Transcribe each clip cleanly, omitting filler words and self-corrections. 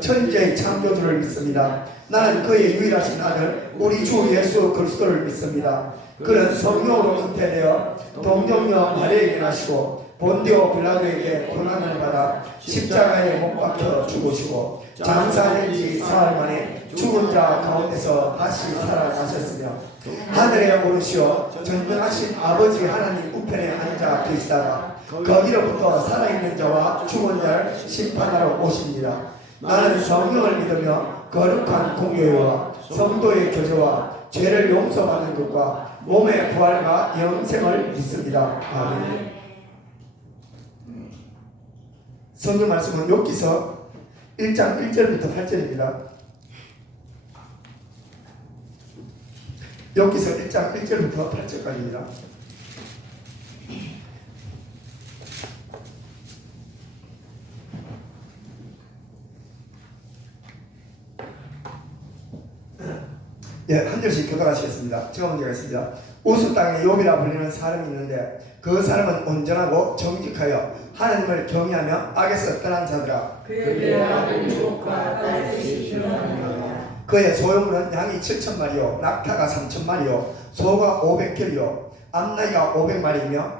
천지의 창조주를 믿습니다. 나는 그의 유일하신 아들 우리 주 예수 그리스도를 믿습니다. 그는 성령으로 잉태되어 동정녀 마리아에게 나시고 본디오 빌라도에게 고난을 받아 십자가에 못 박혀 죽으시고 장사된 지 사흘 만에 죽은 자 가운데서 다시 살아나셨으며 하늘에 오르시어 전능하신 아버지 하나님 우편에 앉아 계시다가 거기로부터 살아있는 자와 죽은 자를 심판하러 오십니다. 나는 성령을 믿으며 거룩한 공교회와 성도의 교제와 죄를 용서받는 것과 몸의 부활과 영생을 믿습니다. 아멘. 성경 말씀은 욥기서 1장 1절부터 8절입니다. 욥기서 1장 1절부터 8절까지입니다. 예, 한 절씩 교독하시겠습니다. 제가 먼저 하겠습니다. 우스 땅에 욥이라 불리는 사람이 있는데 그 사람은 온전하고 정직하여 하나님을 경외하며 악에서 떠난 자들아. 그의 아들 욥과 딸셋이 일어나니라. 그의 소유물은 양이 7,000마리요 낙타가 3,000마리요 소가 500결이요 암나이가 500마리이며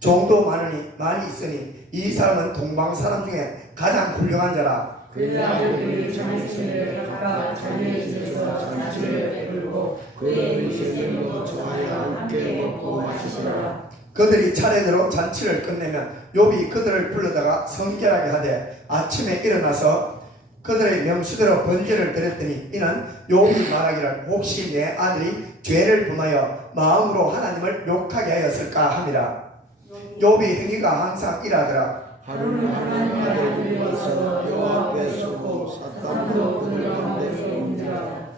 종도 많이 있으니 이 사람은 동방 사람 중에 가장 훌륭한 자라. 그의 아들들이 장신을 각각 자녀의 집에서 잔치를 베풀고 그의 음식을 먹어 좋아하여 함께 먹고 마시더라. 그들이 차례대로 잔치를 끝내면 욥이 그들을 불러다가 성결하게 하되 아침에 일어나서 그들의 명수대로 번제를 드렸더니 이는 욥이 말하기를 혹시 내 아들이 죄를 범하여 마음으로 하나님을 욕하게 하였을까 함이라. 욥이 행위가 항상 이라더라. 하루는 하나님 아들을 위해서 여호와 앞에 섰고 사탄도 그들 가운데서 옮기라.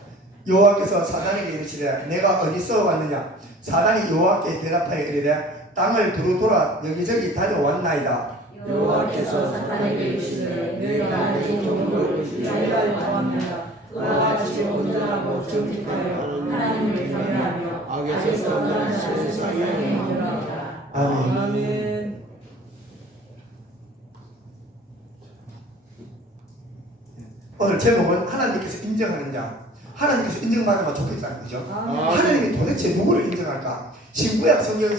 여호와께서 사단에게 이르시되 내가 어디서 왔느냐. 사단이 여호와께 대답하여 이르되 땅을 두루돌아 여기저기 다녀왔나이다. 여호와께서 사탄에게 이르시되 너희가 내 종을 이스라엘을 당합니다. 그와 같이 온전하고 정직하여 하나님을 경외하며 악에서 떠나는 세상에 행하노라. 아멘. 오늘 제목은 하나님께서 인정하는 자. 하나님께서 인정받으면 좋겠다는 거죠. 하나님이 도대체 누구를 인정할까? 신구약 성경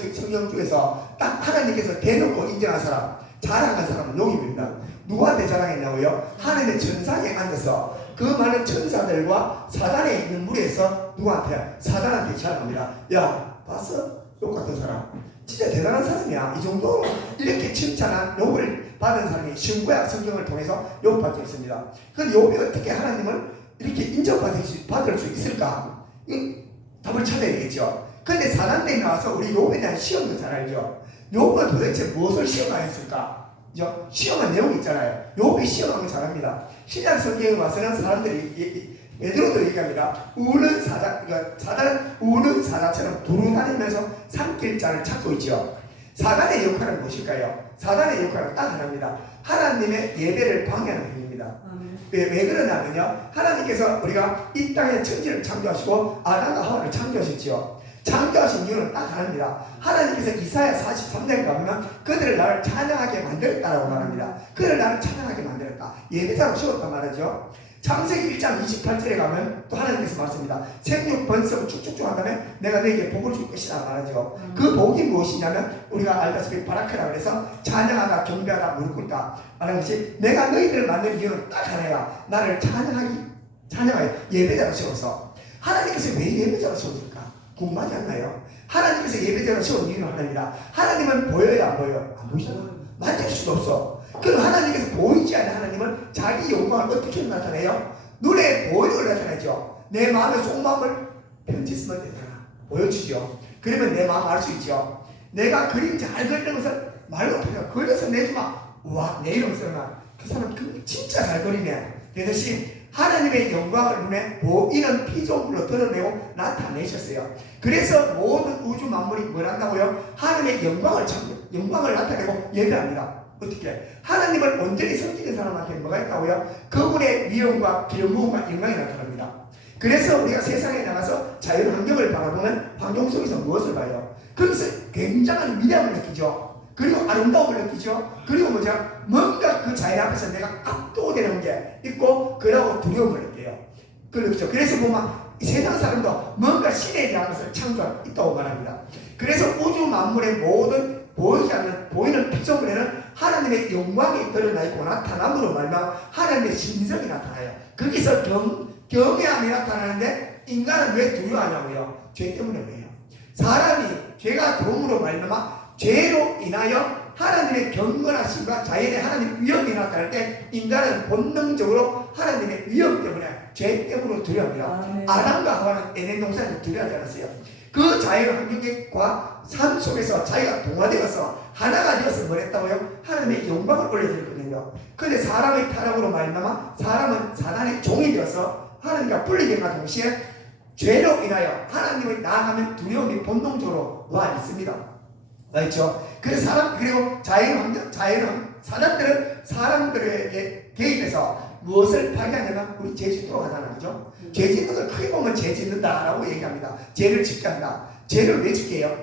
중에서 딱 하나님께서 대놓고 인정한 사람, 자랑한 사람은 욥입니다. 누구한테 자랑했냐고요? 하나님의 천상에 앉아서 그 많은 천사들과 사단에 있는 무리에서 누구한테? 사단한테 자랑합니다. 야, 봤어? 욥 같은 사람 진짜 대단한 사람이야. 이 정도로 이렇게 칭찬한 욥을 받은 사람이 신구약 성경을 통해서 욥밖에 없습니다. 그런데 욥이 어떻게 하나님을 이렇게 인정받을 수 있을까? 답을 찾아야 되겠죠. 그런데 사단 때문에 나와서 우리 욥에 대한 시험도 잘 알죠. 욥은 도대체 무엇을 시험하였을까? 그죠? 시험한 내용이 있잖아요. 욥이 시험한 거 잘합니다. 신약 성경에 와서는 사람들이 베드로도 얘기합니다. 우는 사자, 그러니까 사단 우는 사자처럼 두루다니면서 삼킬 자를 찾고 있죠. 사단의 역할은 무엇일까요? 사단의 역할은 딱 하나입니다. 하나님의 예배를 방해하는 행위입니다. 왜 그러냐면요, 하나님께서 우리가 이 땅에 천지를 창조하시고 아담과 하와를 창조하셨지요. 창조하신 이유는 딱 하나입니다. 하나님께서 이사야 43장에 가보면 그들을 나를 찬양하게 만들었다라고 말합니다. 그들을 나를 찬양하게 만들었다. 예배자로 세웠단 말이죠. 창세기 1장 28절에 가면 또 하나님께서 말씀합니다. 생육 번성 쭉쭉쭉 한 다음에 내가 너에게 복을 줄 것이라 말하죠. 그 복이 무엇이냐면 우리가 알다시피 바라크라고 해서 찬양하다 경배하다 무릎 꿇다 말하는 것이 내가 너희들을 만든 이유는 딱 하나야. 나를 찬양하여 예배자로 세워서. 하나님께서 왜 예배자로 세웠을까? 궁금하지 않나요? 하나님께서 예배자로 세운 이유는 하나입니다. 하나님은 보여요 안 보여요? 안 보이잖아. 만질 수도 없어. 그럼 하나님께서 보이지 않는 하나님은 자기 영광을 어떻게 나타내요? 눈에 보이는 걸 나타내죠. 내 마음의 속마음을 편지쓰면 되잖아. 보여주죠. 그러면 내 마음 알 수 있죠. 내가 그림 잘 그리는 것을 말로 표현. 그려서 내주마. 와, 내 이름 쓰나. 그 사람 진짜 잘 그리네. 그것이 하나님의 영광을 눈에 보이는 피조물로 드러내고 나타내셨어요. 그래서 모든 우주 만물이 뭘 한다고요? 하나님의 영광을 나타내고 예배합니다. 어떻게? 하나님을 온전히 섬기는 사람한테 뭐가 있다고요? 그분의 위엄과 기름부음과 영광이 나타납니다. 그래서 우리가 세상에 나가서 자연 환경을 바라보면 환경 속에서 무엇을 봐요? 그것을 굉장한 위대함을 느끼죠. 그리고 아름다움을 느끼죠. 그리고 뭐죠? 뭔가 그 자연 앞에서 내가 압도되는 게 있고 그러고 두려움을 느껴요. 그렇죠. 그래서 보면 이 세상 사람도 뭔가 신에 대한 것을 창조하고 있다고 말합니다. 그래서 우주 만물의 모든 보이는 피조물에는 하나님의 영광이 드러나 있고 나타남으로 말하면 하나님의 신성이 나타나요. 거기서 경외함이 나타나는데 인간은 왜 두려워하냐고요? 죄 때문에 그래요. 사람이 죄가 들어옴으로 말하면 죄로 인하여 하나님의 경건하심과 자연의 하나님의 위험이 나타날 때 인간은 본능적으로 하나님의 위험 때문에 죄 때문에 두려워합니다. 아담과 하와는 에덴 동산에서 두려워하지 않았어요. 그 자연 환경과 삶 속에서 자기가 동화되어서 하나가 되어서 뭘 했다고요? 하나님의 영광을 올려드렸거든요. 그런데 사람의 타락으로 말미암아 사람은 사단의 종이 되어서 하나님과 분리됨과 동시에 죄로 인하여 하나님을 나아가면 두려움이 본능적으로 와 있습니다. 맞죠? 그래서 그리고 사단들은 사람들에게 개입해서 무엇을 발견하냐면 우리 죄 짓도록 하잖아요. 그죠? 죄 짓는 걸 크게 보면 죄 짓는다라고 얘기합니다. 죄를 짓게 한다. 죄를 왜 짓게 해요?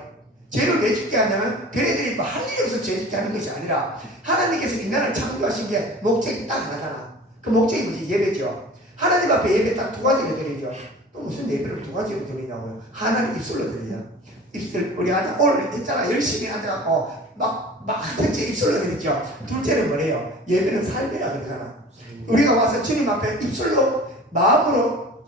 죄를 왜 짓게 하냐면 걔네들이 뭐 할 일이 없어서 죄 짓게 하는 것이 아니라 하나님께서 인간을 창조하신 게 목적이 딱 하나잖아. 그 목적이 뭐지? 예배죠. 하나님 앞에 예배 딱 두 가지로 드리죠. 또 무슨 예배를 두 가지로 드리냐고요? 하나는 입술로 드려요. 입술, 우리 오늘 했잖아. 열심히 앉아갖고 막 하든지 입술로 드리죠. 둘째는 뭐래요? 예배는 삶이라 그러잖아. 우리가 와서 주님 앞에 입술로 마음으로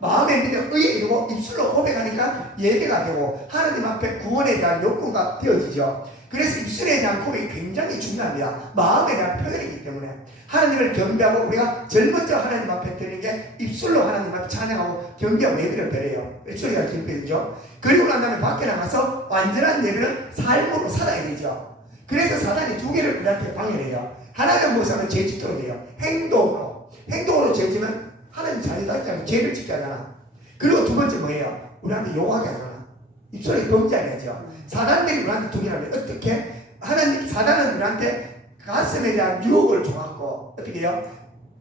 마음에 믿음 의에 이루고 입술로 고백하니까 예배가 되고 하나님 앞에 구원에 대한 욕구가 되어지죠. 그래서 입술에 대한 고백이 굉장히 중요합니다. 마음에 대한 표현이기 때문에 하나님을 경배하고 우리가 제일 먼저 하나님 앞에 드리는 게 입술로 하나님 앞에 찬양하고 경배하고 예배를 드려요. 입술이 기쁘죠. 그리고 난 다음에 밖에 나가서 완전한 예배는 삶으로 살아야 되죠. 그래서 사단이 두 개를 우리한테 방해해요. 하나는 무엇하면 죄 짓도록 해요. 행동으로 죄 지면 하나님 자유하지 죄를 짓게 하잖아. 그리고 두 번째 뭐예요? 우리한테 욕하게 하잖아. 입술에 범죄하죠. 사단들이 우리한테 두 개를 하면 어떻게? 사단은 우리한테 가슴에 대한 유혹을 줘갖고 어떻게 해요?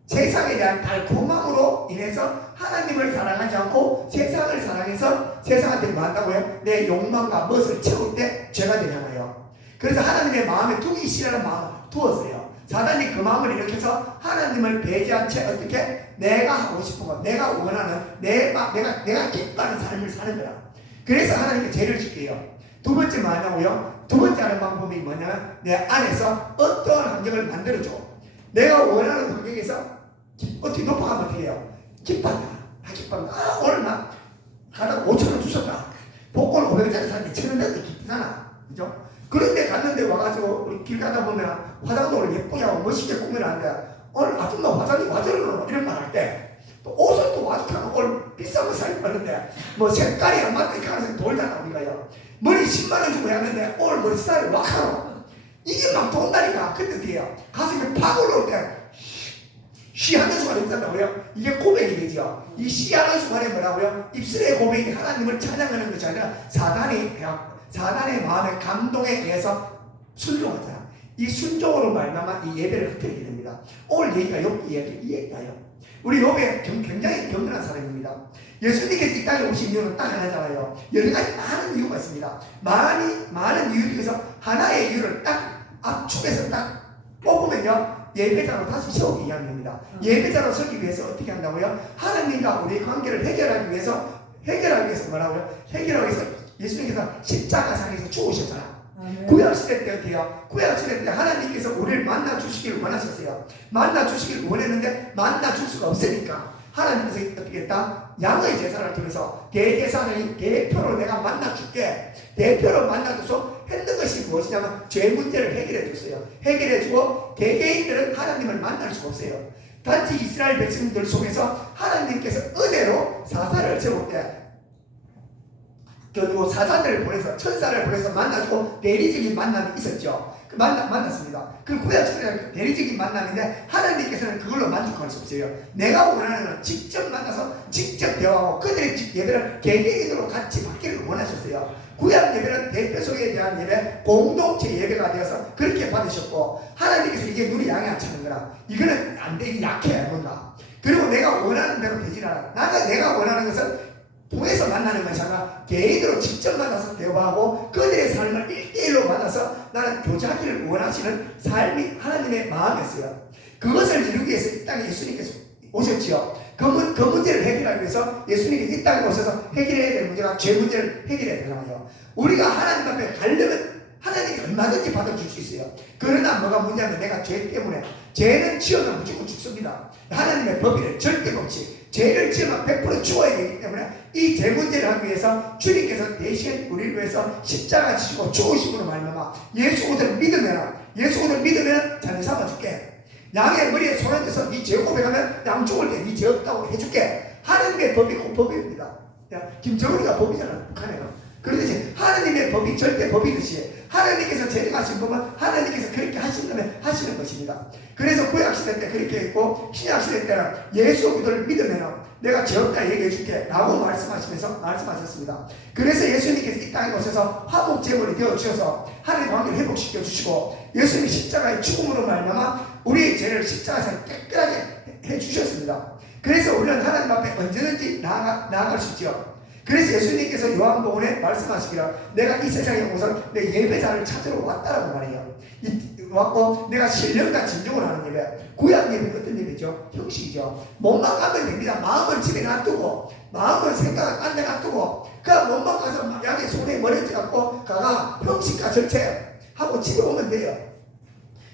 세상에 대한 달콤함으로 인해서 하나님을 사랑하지 않고 세상을 사랑해서 세상한테 뭐 한다고요? 내 욕망과 멋을 채울 때 죄가 되잖아요. 그래서 하나님의 마음에 두기 싫어하는 마음을 두었어요. 사단이 그 마음을 일으켜서 하나님을 배제한 채 어떻게? 내가 하고 싶은 거, 내가 원하는, 내가 기뻐하는 삶을 사는 거야. 그래서 하나님께 죄를 짓게요. 두 번째 뭐냐고요? 두 번째 하는 방법이 뭐냐면 내 안에서 어떤 환경을 만들어줘. 내가 원하는 환경에서 어떻게 높아가면 어떻게 해요? 기뻐한다. 기뻐한다. 오늘 막 하다가 5,000원 주셨다. 복권 500원짜리 사는데 1,000원짜리 기쁘잖아. 그죠? 그런데 갔는데 와가지고 우리 길 가다 보면 화장도 오늘 예쁘게 하고 멋있게 꾸며놨는데 오늘 아줌마 화장이 와저러노 이런 말 할 때 또 옷을 또 와죽하고 오늘 비싼 거 사입고 왔는데 뭐 색깔이 안 맞다 이렇게 하면서 돌잖아 우리가요. 머리 10만원 주고 했는데 오늘 머리 스타일이 와카노 이게 막 돈다니까. 근데 어때요? 가슴이 팍 올라올 때 시하는 순간에 있단다고요? 이게 고백이 되죠. 이 시하는 순간에 뭐라고요? 입술의 고백이 하나님을 찬양하는 것이 아니라 사단의 마음의 감동에 의해서 순종하잖아. 이 순종으로 말미암아 이 예배를 흩어지게 됩니다. 오늘 얘기가 욥기 이 얘기가요. 우리 욥이 굉장히 경건한 사람입니다. 예수님께서 이 땅에 오신 이유는 딱 하나잖아요. 여러 가지 많은 이유가 있습니다. 많은 이유 중에서 하나의 이유를 딱 압축해서 딱 뽑으면요. 예배자로 다시 세우기 이야기합니다. 예배자로 서기 위해서 어떻게 한다고요? 하나님과 우리의 관계를 해결하기 위해서 뭐라고요? 해결하기 위해서 예수님께서 십자가상에서 죽으셨잖아. 구약시대 때 어때요? 구약시대 때 하나님께서 우리를 만나주시기를 원하셨어요. 만나주시기를 원했는데 만나줄 수가 없으니까 하나님께서 어떻게 했다? 양의 제사를 통해서 대표로 내가 만나줄게. 대표로 만나줘서 했는 것이 무엇이냐면 죄 문제를 해결해 줬어요. 해결해 주고 개개인들은 하나님을 만날 수가 없어요. 단지 이스라엘 백성들 속에서 하나님께서 은혜로 사사를 세울 때 그리고 사자들을 보내서 천사를 보내서 만나주고 대리적인 만남이 있었죠. 만났습니다. 그 구약시대는 대리적인 만남인데 하나님께서는 그걸로 만족할 수 없어요. 내가 원하는 건 직접 만나서 직접 대화하고 그들의 예배를 개개인으로 같이 받기를 원하셨어요. 구약 예배는 대표성에 대한 예배, 공동체 예배가 되어서 그렇게 받으셨고 하나님께서 이게 눈이 양이 안 차는 거라. 이거는 안 돼. 이게 약해 뭔가. 그리고 내가 원하는 대로 되지 않아. 내가 원하는 것은 통해서 만나는 것이 아니라 개인으로 직접 만나서 대화하고 그들의 삶을 1대1로 만나서 나는 교제하기를 원하시는 삶이 하나님의 마음이었어요. 그것을 이루기 위해서 이 땅에 예수님께서 오셨지요. 그 문제를 해결하기 위해서 예수님이 이 땅에 오셔서 해결해야 될 문제가 죄 문제를 해결해야 되잖아요. 우리가 하나님 앞에 가려면 하나님이 얼마든지 받아줄 수 있어요. 그러나 뭐가 문제냐면 내가 죄 때문에, 죄는 지어도 무조건 죽습니다. 하나님의 법이래. 절대 법칙. 죄를 지으면 100% 죽어야 되기 때문에 이 죄 문제를 하기 위해서 주님께서 대신 우리를 위해서 십자가 지시고 죽으심으로 말미암아 예수 오늘 믿으면 자네 삼아줄게. 양의 머리에 손 얹어서 네 죄 고백하면 양 죽을 때 네 죄 없다고 해줄게. 하나님의 법이 그 법입니다. 김정은이가 법이잖아, 북한에는. 그러듯이 하나님의 법이 절대 법이듯이 하나님께서 제정하신 법은 하나님께서 그렇게 하신다면 하시는 것입니다. 그래서 구약시대 때 그렇게 했고 신약시대 때는 예수 그리스도를 믿으면 내가 죄 없다 얘기해 줄게 라고 말씀하셨습니다. 그래서 예수님께서 이 땅에 오셔서 화목제물이 되어 주셔서 하나님의 관계를 회복시켜 주시고 예수님이 십자가의 죽음으로 말미암아 우리의 죄를 십자가에서 깨끗하게 해 주셨습니다. 그래서 우리는 하나님 앞에 언제든지 나아갈 수 있죠. 그래서 예수님께서 요한복음에 말씀하시기를 내가 이 세상에 오서 내 예배자를 찾으러 왔다라고 말해요. 왔고 내가 신령과 진정을 하는 예배. 구약 예배는 어떤 예배죠? 형식이죠. 몸만 가면 됩니다. 마음을 집에 놔두고 마음을 생각을 딴 데 놔두고 그냥 몸만 가서 양의 손에 머리를 갖고 가가 형식과 절체 하고 집에 오면 돼요.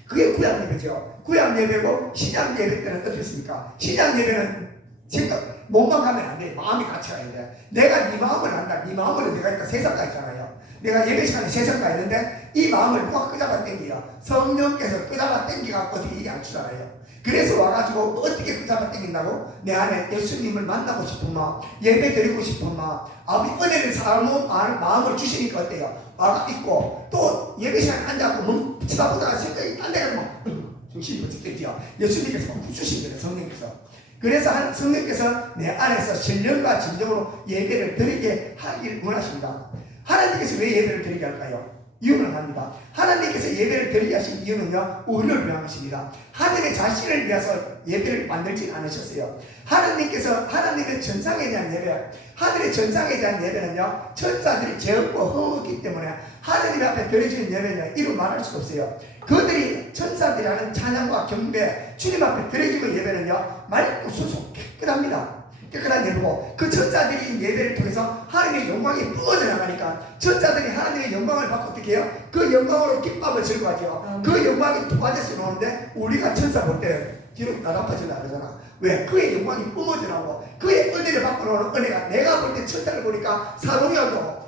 그게 구약 예배죠. 구약 예배고 신약 예배 때는 어떻습니까? 신약 예배는 생각 몸만 가면 안 돼. 마음이 같이 가야 돼. 내가 네 마음을 안다. 네 마음으로 내가 있다. 세상가 있잖아요. 내가 예배 시간에 세상가 있는데 이 마음을 누가 끄잡아 당겨요. 성령께서 끄잡아 당겨갖고 어떻게 이게 안 추잖아요. 그래서 와가지고 어떻게 끄잡아 당긴다고? 내 안에 예수님을 만나고 싶은 마음, 예배 드리고 싶은 마음, 아버지 은혜를 사모은 마음을 주시니까 어때요? 와가 있고 또 예배 시간에 앉아갖고 쳐다보다가 생각이 딴 데가 뭐 정신이 번쩍 들죠. 예수님께서 부수신 거예요. 성령께서. 그래서 성령께서 내 안에서 신령과 진정으로 예배를 드리게 하길 원하십니다. 하나님께서 왜 예배를 드리게 할까요? 이유는 합니다. 하나님께서 예배를 드리게 하신 이유는요, 우리를 위한 것입니다. 하나님의 자신을 위해서 예배를 만들지 않으셨어요. 하나님께서 하나님의 전상에 대한 예배, 하늘의 전상에 대한 예배는요, 천사들이 죄 없고 흠없기 때문에 하나님 앞에 드려지는 예배는 이루 말할 수가 없어요. 그들이 천사들이 하는 찬양과 경배, 주님 앞에 드려지는 예배는요, 맑고 수수 깨끗합니다. 깨끗한 예배고 그 천사들이 예배를 통해서 하나님의 영광이 뿜어져 나가니까 천사들이 하나님의 영광을 받고 어떻게 해요? 그 영광으로 기쁨을 즐거워하죠. 그 영광이 도화돼서 나오는데 우리가 천사 볼 때 뒤로 나가빠져 나가잖아. 왜? 그의 영광이 뿜어져 나오고 그의 은혜를 받고 나오는 은혜가 내가 볼 때 천사를 보니까 사도리아도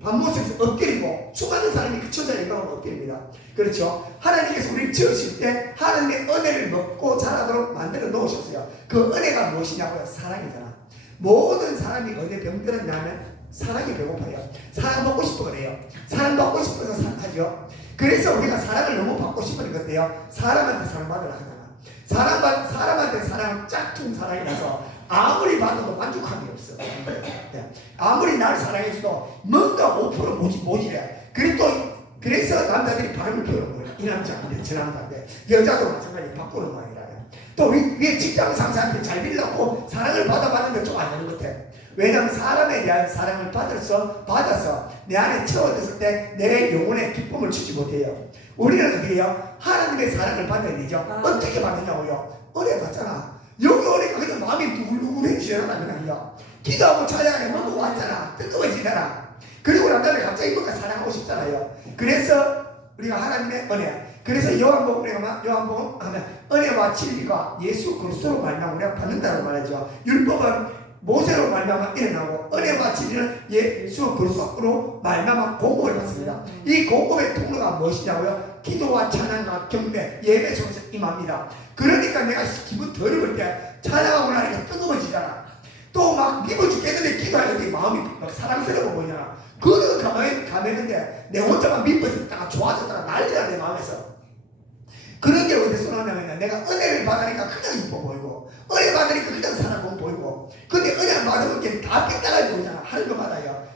밤모습에서 엎드리고 수많은 사람이 그 천사의 영광을 엎드립니다. 그렇죠? 하나님께서 우리를 지으실 때 하나님의 은혜를 먹고 자라도록 만들어 놓으셨어요. 그 은혜가 무엇이냐고요? 사랑이잖아. 모든 사람이 어디에 병들었냐면 사랑이 배고파요. 사랑 받고 싶어 그래요. 사랑 받고 싶어서 하죠. 그래서 우리가 사랑을 너무 받고 싶은 건데요. 사람한테 사랑받으라 하잖아. 사람한테 사랑은 짝퉁 사랑이라서 아무리 받아도 만족함이 없어. 아무리 나를 사랑해줘도 뭔가 5% 모질해. 그래서 남자들이 바람을 피우는 거예요. 이 남자 안 돼, 저 남자 안 돼. 여자도 마찬가지 바꾸는 모양이라요. 또 위에 직장 상사한테 잘 빌려고 사랑을 받아봤는데 좀 안 되는 것 같아. 왜냐하면 사람에 대한 사랑을 받아서 내 안에 채워졌을 때 내 영혼에 기쁨을 주지 못해요. 우리는 어디에요? 하나님의 사랑을 받아야 되죠. 어떻게 받느냐고요? 은혜 받잖아. 여기 오니까 그냥 마음이 누구누구해지잖아. 그냥요. 기도하고 찬양하게 먹고 왔잖아. 뜨거워지잖아. 그리고 난 다음에 갑자기 뭔가 사랑하고 싶잖아요. 그래서 우리가 하나님의 은혜. 그래서 요한복음 하면 은혜와 진리가 예수 그리스도로 말미암아 우리가 받는다고 말하죠. 율법은 모세로 말미암아 일어나고 은혜와 진리는 예수 그리스도로 말미암아 공급을 받습니다. 이 공급의 통로가 무엇이냐고요? 기도와 찬양과 경배, 예배 속에서 임합니다. 그러니까 내가 기분 더러울 때 찬양하고 나니까 뜨거워지잖아. 또 막 미워 죽겠는데 기도하는데 마음이 막 사랑스러워 보이잖아. 그거 가면인데 내 혼자만 미워졌다가 좋아졌다가 난리가 내 마음에서. 그런 게 어디서 나냐면 내가 은혜를 받으니까 그냥 이뻐 보이고 은혜 받으니까 그냥 사랑고 보이고 근데 은혜 받으면 게 다 뺏다가 보이잖아. 하는 거 받아요.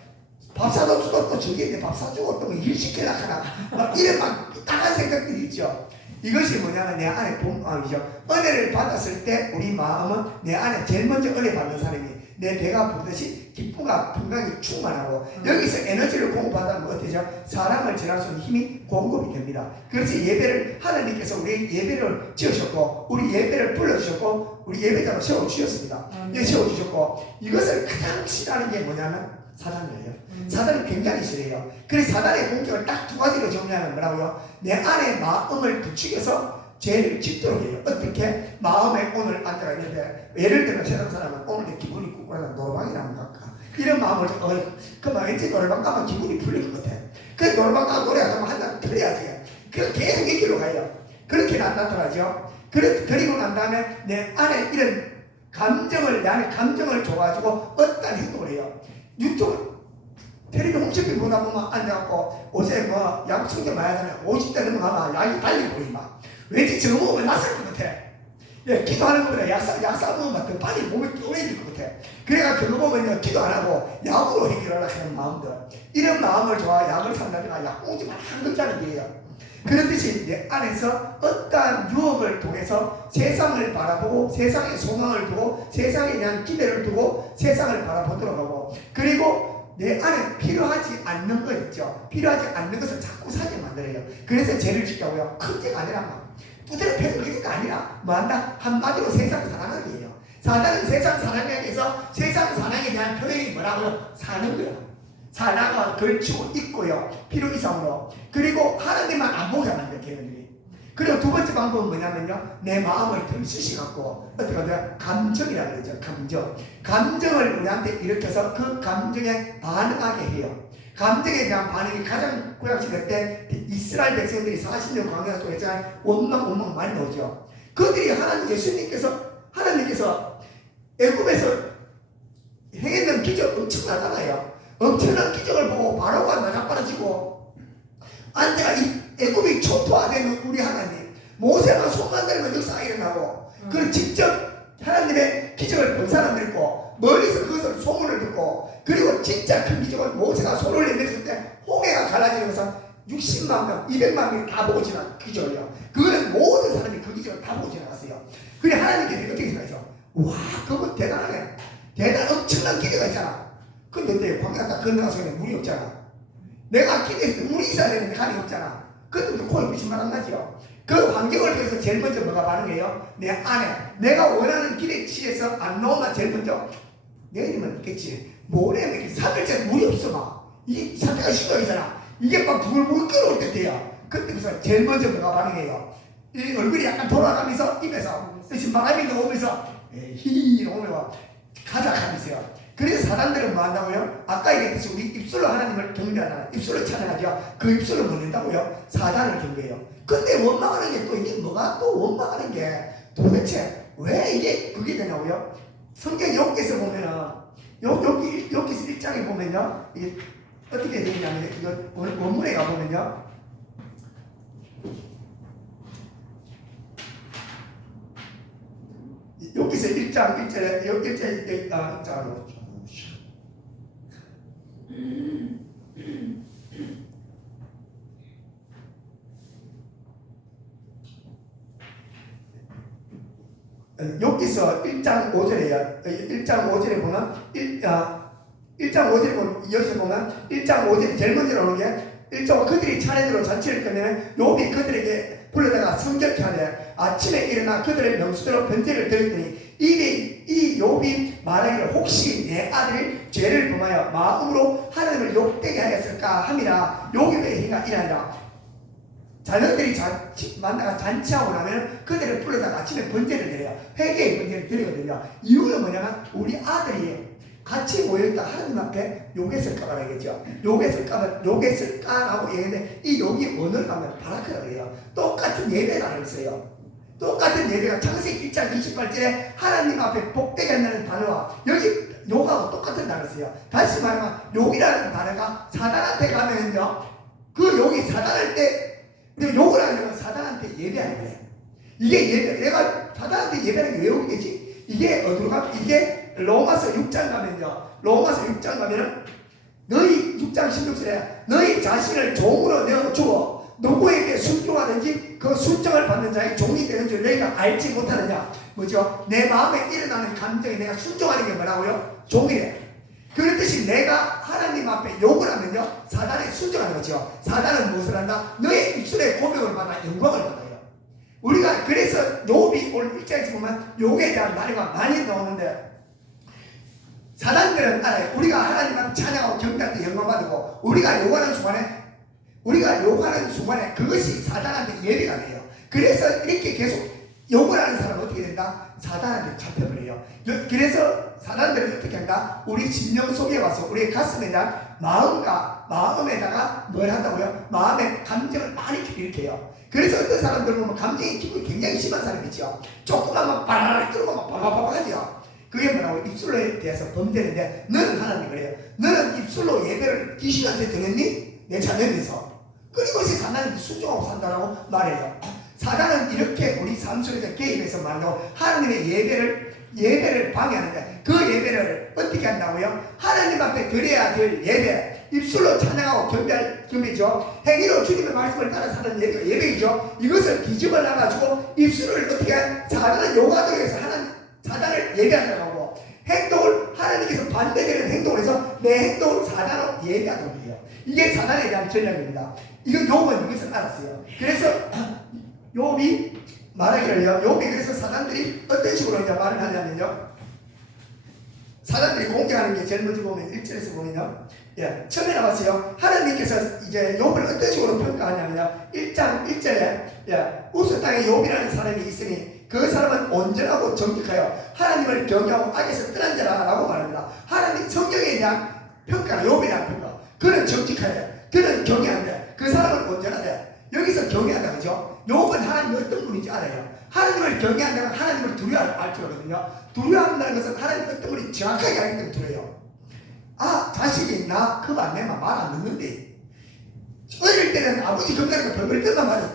밥 사도 또 저기인데 밥 사주고 또 일 시키려고 하나 막 이런 막 이상한 생각들이 있죠. 이것이 뭐냐면 내 안에 마음이죠. 은혜를 받았을 때 우리 마음은 내 안에 제일 먼저 은혜 받는 사람이 내 배가 부르듯이 기쁨과 평강이 충만하고 여기서 에너지를 공급받으면 어때죠? 사람을 지날 수 있는 힘이 공급이 됩니다. 그래서 예배를 하나님께서 우리 예배를 지으셨고 우리 예배를 불러주셨고 우리 예배자로 세워주셨습니다. 세워주셨고 이것을 가장 싫어하는 게 뭐냐면 사단이에요. 사단이 굉장히 싫어요. 그래서 사단의 공격을 딱 두 가지로 정리하면 뭐라고요? 내 안에 마음을 부추겨서 죄를 짓도록 해요. 어떻게? 마음에 오늘 앉아가 있는데 예를 들면 세상 사람은 오늘 내 기분이 꾸꾸하다 노래방이나 한번 갈까? 이런 마음을 그만 왠지 노래방 가면 기분이 풀릴 것 같아. 그래서 노래방 가서 노래하면 한잔 틀려야지. 그래서 계속 이 길로 가요. 그렇게 나타나죠. 그리고 난 다음에 내 안에 이런 감정을 내 안에 감정을 줘가지고 어떤 행동을 해요. 유튜브 텔레비 홈쇼핑 보다 보면 앉아갖고 옷에 뭐 약 충전 많이 하잖아요. 50대 넘어가면 약이 달리 보이마. 왠지 저거 먹으면 낯설 것 같아. 예, 기도하는 것보다 약사 먹으면 더 빨리 몸이 쪼개질 것 같아. 그래가 그거 보면요, 기도 안 하고 약으로 해결하려고 하는 마음들. 이런 마음을 좋아 약을 산다든가 약봉지만 한 글자는데요. 그렇듯이 내 안에서 어떠한 유혹을 통해서 세상을 바라보고 세상의 소망을 두고 세상에 대한 기대를 두고 세상을 바라보도록 하고 그리고 내 안에 필요하지 않는 것 있죠. 필요하지 않는 것을 자꾸 사게 만들어요. 그래서 죄를 짓자고요. 큰 죄가 아니라 두드려 패는 그게가 아니라 뭐한다? 한마디로 세상 사랑하기예요. 사단은 세상 사랑에 대해서 세상 사랑에 대한 표현이 뭐라고요? 사는 거예요. 사랑을 걸치고 있고요. 필요 이상으로. 그리고 하나님만 안 보게 하는 거예요. 걔네들이. 그리고 두 번째 방법은 뭐냐면요. 내 마음을 덜수시 갖고 어떻게 하냐? 감정이라고 그러죠. 감정을 우리한테 일으켜서 그 감정에 반응하게 해요. 감정에 대한 반응이 가장 구약시대 때 이스라엘 백성들이 40년 광야 속에 원망 많이 나오죠. 그들이 하나님께서 애굽에서 행했던 기적 엄청나잖아요. 엄청난 기적을 보고 바로가 나자빠라지고 앉아가 애굽이 초토화되는 우리 하나님 모세가 손만 들면 역사가 일어나고 그걸 직접 하나님의 기적을 본 사람들이 있고 멀리서 그것을 소문을 듣고 그리고 진짜 큰 기적은 모세가 손을 내밀었을 때 홍해가 갈라지면서 60만 명, 200만 명이 다 보고 지난 기적이요. 그거는 모든 사람이 그 기적을 다 보고 지나갔어요. 그래 하나님께서 어떻게 생각해서 와 그건 대단하네. 엄청난 기적가 있잖아. 근데 내 광야 딱 건너가서 물이 없잖아. 내가 기대했을 때 물이 있어야 되는데 간이 없잖아. 그때부터 코에 빛이 안 나죠. 그 환경을 위해서 제일 먼저 뭐가 반응해요? 내 안에 내가 원하는 기대치에서 안 나오면 제일 먼저 내일이면 있겠지. 모레면 이렇게 3일째 물이 없어 막. 이 상태가 심각하잖아. 이게 막 부글부글 끓어올 때 돼요. 그때부터 제일 먼저 뭐가 반응해요? 이 얼굴이 약간 돌아가면서 입에서 바람이 나오면서 히 나오면 가작하면서요. 그래서 사단들은 뭐 한다고요? 아까 얘기했듯이 우리 입술로 하나님을 경배하잖아요. 입술로 찬양하죠. 그 입술로 뭐 낸다고요? 사단을 경배해요. 근데 원망하는 게 또 이게 뭐가 또 원망하는 게 도대체 왜 이게 그게 되냐고요? 성경 욥기에서 보면은 욥기서 1장에 보면요. 이게 어떻게 되냐면 이거 원문에 가보면요. 욥기서 1장 1절에 욥기서 1장 5절에요. 1장 5절에 보면 1장 5절에 보면 여기서 보면 1장 5절에 제일 먼저 나오는 게 1장 그들이 차례대로 잔치를 끝내면 욥이 그들에게 불러다가 성결케 하되 아침에 일어나 그들의 명수대로 번제를 드렸더니 이 욥이 말하기를 혹시 내 아들이 죄를 범하여 마음으로 하나님을 욕되게 하였을까 함이라 욥의 행위가 이라니라. 자녀들이 만나가 잔치하고 나면 그들을 불러다가 아침에 번제를 드려요. 회개의 번제를 드리거든요. 이유는 뭐냐면 우리 아들이 같이 모여있다 하나님 앞에 욕했을까 말하겠죠. 욕했을까라고 얘기했는데 이 욕이 언어를 가면 바라크라고 해요. 똑같은 예배라고 했어요. 똑같은 예배가 창세기 1장 28절에 하나님 앞에 복되게 한다는 단어와 여기 욕하고 똑같은 단어였어요. 다시 말하면 욕이라는 단어가 사단한테 가면요. 그 욕이 사단할 때 욕을 하려면 사단한테 예배하는 거예요. 이게 예배, 내가 사단한테 예배하는 게 왜 욕이겠지? 이게 어디로 가면 이게 로마서 6장 가면요. 로마서 6장 가면은 너희 6장 16절에 너희 자신을 종으로 내어주고 누구에게 순종하든지 그 순종을 받는 자의 종이 되는 줄 너희가 알지 못하느냐. 뭐죠? 내 마음에 일어나는 감정이 내가 순종하는 게 뭐라고요? 종이래. 그렇듯이 내가 하나님 앞에 욕을 하면요 사단에 순종하는 거죠. 사단은 무엇을 한다? 너의 입술의 고백을 받아 영광을 받아요. 우리가 그래서 욥이 오늘 일장에서 보면 욕에 대한 말이 많이 나오는데 사단들은 알아요. 우리가 하나님 앞에 찬양하고 경배할 때 영광 받고 우리가 욕하는 순간에 그것이 사단한테 예배가 돼요. 그래서 이렇게 계속 욕을 하는 사람은 어떻게 된다? 사단한테 잡혀버려요. 그래서 사단들은 어떻게 한다? 우리 심령 속에 와서 우리의 가슴에 대한 마음에다가 뭘 한다고요? 마음의 감정을 많이 일으켜요. 그래서 어떤 사람들은 보면 감정의 기분이 굉장히 심한 사람이 있죠. 조금만 막 바라락 들고 막 바바바바 하죠. 그게 뭐라고? 입술로에 대해서 범죄인데 너는 하나님 그래요. 너는 입술로 예배를 귀신한테 드렸니? 내 자녀에서. 그리고 사단한테 순종하고 산다라고 말해요. 사단은 이렇게 우리 삶 속에서 개입해서 말하고 하나님의 예배를 방해하는데 그 예배를 어떻게 한다고요? 하나님 앞에 드려야 될 예배, 입술로 찬양하고 경배할 경배죠. 행위로 주님의 말씀을 따라 사는 예배가 예배이죠. 이것을 뒤집어 놔가지고 입술을 어떻게 사단을 요구하도록 해서 사단을 예배하려고 하고 행동을 하나님께서 반대되는 행동을 해서 내 행동을 사단으로 예배하도록 해요. 이게 사단에 대한 전략입니다. 욥은 이것을 알았어요. 그래서 욥이 말하기를요. 욥이 그래서 사단들이 어떤 식으로 이제 말을 하냐면요. 사단들이 공격하는 게 제일 먼저 보면 1절에서 보면요. 예, 처음에 나왔어요. 하나님께서 이제 욥을 어떤 식으로 평가하냐면요. 1장 1절에 우스 땅에 욥이라는 사람이 있으니 그 사람은 온전하고 정직하여 하나님을 경외하고 악에서 떠난 자라고 말합니다. 하나님 성경에 대한 평가는 욥에 대한 평가. 그는 정직하대. 그는 경외한대. 그 사람은 온전하대. 여기서 경외한다 그죠? 욥은 하나님이 어떤 분인지 알아요. 하나님을 경외한다면 하나님을 두려워할 줄 알거든요. 두려워한다는 것은 하나님 어떤 분이 정확하게 알기 때문에 두려워요. 아 자식이 나 그거 안 내면 말 안 듣는데 어릴 때는 아버지 경례하니까 별별 때만 말이야.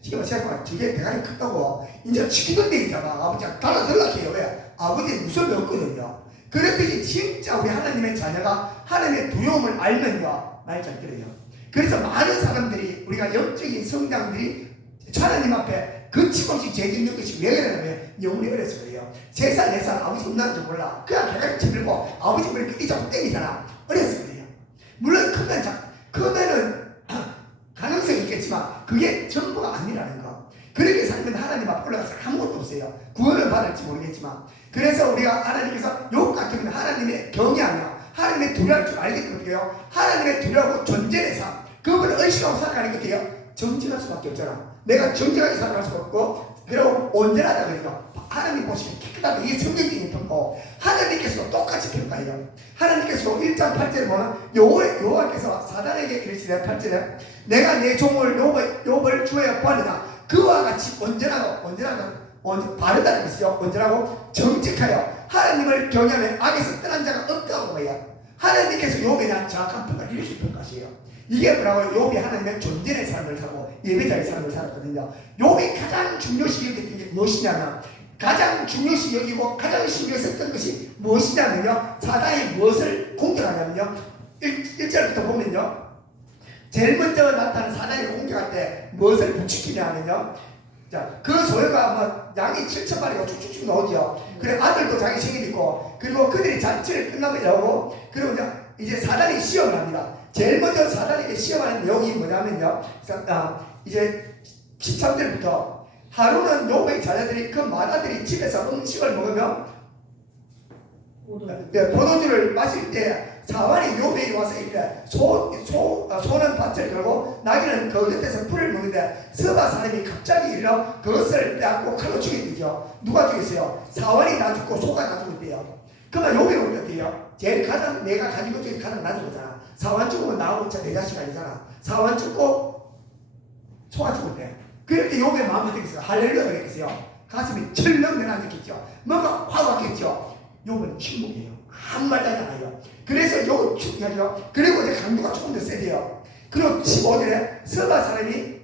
지금 생각해봐. 저게 대가리 크다고 이제 지키던 데 있잖아. 아버지가 달라들라 해요. 왜? 아버지는 무서움이 없거든요. 그랬더니 진짜 우리 하나님의 자녀가 하나님의 두려움을 알면요 말잘 들어요. 그래서 많은 사람들이 우리가 영적인 성장들이 하나님 앞에 거침없이 죄짓는 것이 왜 그러냐면 영혼이 그래서 그래요. 3살 4살 아버지 없나는 줄 몰라. 그냥 대가리 치밀고 아버지 머리 끝이 자꾸 때리잖아. 어려서 그래요. 물론 크면은 가능성이 있겠지만 그게 전부가 아니라는 거. 그렇게 살면 하나님 앞에 올라가서 아무것도 없어요. 구원을 받을지 모르겠지만. 그래서 우리가 하나님께서 욥 같은 경우는 하나님의 경외하며 하나님의 두려워할 줄 알겠거든요. 하나님의 두려워하고 존재의 삶, 그분을 의식하고 살아가는 것 같아요. 정직할 수밖에 없잖아. 내가 정직하게 살아갈 수 없고 그리고 온전하다 그러니까 하나님 보시면 깨끗하다. 이게 성경적인 평가고 하나님께서도 똑같이 평가해요. 하나님께서 1장 8절에 보면 여호와께서 사단에게 이르시되 8절에 내가 내 종을 욥을 주의 보았느냐 그와 같이 온전하고 바르다는 것이요. 온전하고 정직하여 하나님을 경외하며 악에서 떠난 자가 없다고 해요. 하나님께서 욥에 대한 정확한 평가를 이렇게 평가하세요. 이게 뭐라고요? 욥이 하나님의 존재의 삶을 살고 예배자의 삶을 살았거든요. 욥이 가장 중요시 여겼던 게 무엇이냐면 가장 중요시 여기고 가장 신경 썼던 것이 무엇이냐면요. 사단이 무엇을 공격하냐면요. 1절부터 보면요. 제일 먼저 나타나는 사단이 공격할 때 무엇을 부추기냐면요. 자, 그 소유가 뭐 양이 7,000마리가 쭉쭉쭉 나오죠. 그래 아들도 자기 생일 있고 그리고 그들이 잔치를 끝나면 나오고 그리고 이제 사단이 시험을 합니다. 제일 먼저 사단에게 시험하는 내용이 뭐냐면요. 이제 13절부터 하루는 욥의 자녀들이 그 마다들이 집에서 음식을 먹으며 포도주를 마실 때 사환이 욥에게 와서 이르되 소는 밭을 걸고 나귀는 그 곁에서 풀을 먹는데 스바 사람이 갑자기 일러 그것을 빼앗고 칼로 죽였죠. 누가 죽였어요? 사환이 다 죽고 소가 다 죽었대요. 그러면 욥이 어때요? 제일 가장 내가 가진 것 중에 가장 낮은 거잖아. 사환 죽으면 나하고 내 자식 아니잖아. 사환 죽고 소가 죽었대. 그럴 때 욥의 마음이 어떻겠어요? 할렐루야 그랬겠어요. 가슴이 철렁 내려앉았겠죠. 뭔가 화가 왔겠죠. 욥은 침묵이에요. 아무 말도 하지 않아요. 그래서 욥은 축하죠. 그리고 이제 강도가 조금 더 세대요. 그리고 15절에 스바 사람이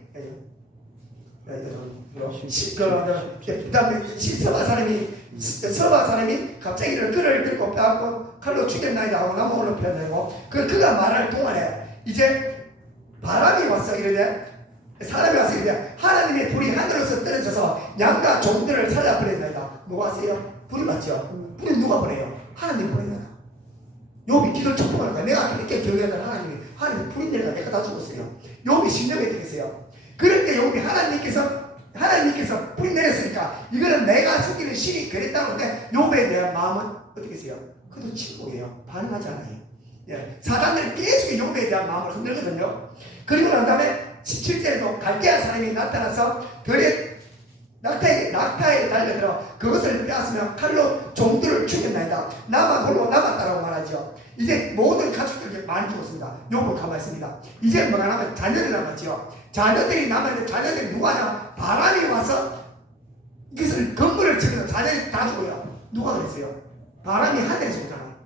서바 사람이 갑자기 그를 들고 빼앗고 칼로 죽였나이다 하고 나무로 표현되고 그가 말할 동안에 이제 바람이 와서 이르되 사람이 와서 이제 하나님의 불이 하늘에서 떨어져서 양과 종들을 살려버린다. 누가 아세요? 불이 맞죠? 불이 누가 보내요? 하나님 보내잖아. 욥이 기도를 촉복하는 거야. 내가 그렇게 경외하는 하나님이 불이 내가 내가 다 죽었어요. 욥이 신령이 되겠어요. 그럴 때 욥이 하나님께서 불이 내렸으니까 이거는 내가 속이는 신이 그랬다고 하는데 욥에 대한 마음은 어떻게 했어요? 그것도 침묵이에요. 반응하지 않아요. 예. 사단들이 계속 욥에 대한 마음을 흔들거든요. 그리고 난 다음에 17절에도 갈대아 사람이 나타나서 들에 낙타에 달려들어 그것을 빼앗으며 칼로 종들을 죽였나이다. 나만 홀로 남았다라고 말하죠. 이제 모든 가족들이 많이 죽었습니다. 욥을 가만히 있습니다. 이제 뭐가 남았죠? 자녀들 남았죠. 자녀들이 남았는데 자녀들이 누가냐? 바람이 와서 이것을 건물을 치면서 자녀들이 다 죽어요. 누가 그랬어요? 바람이 하늘에서 오잖아.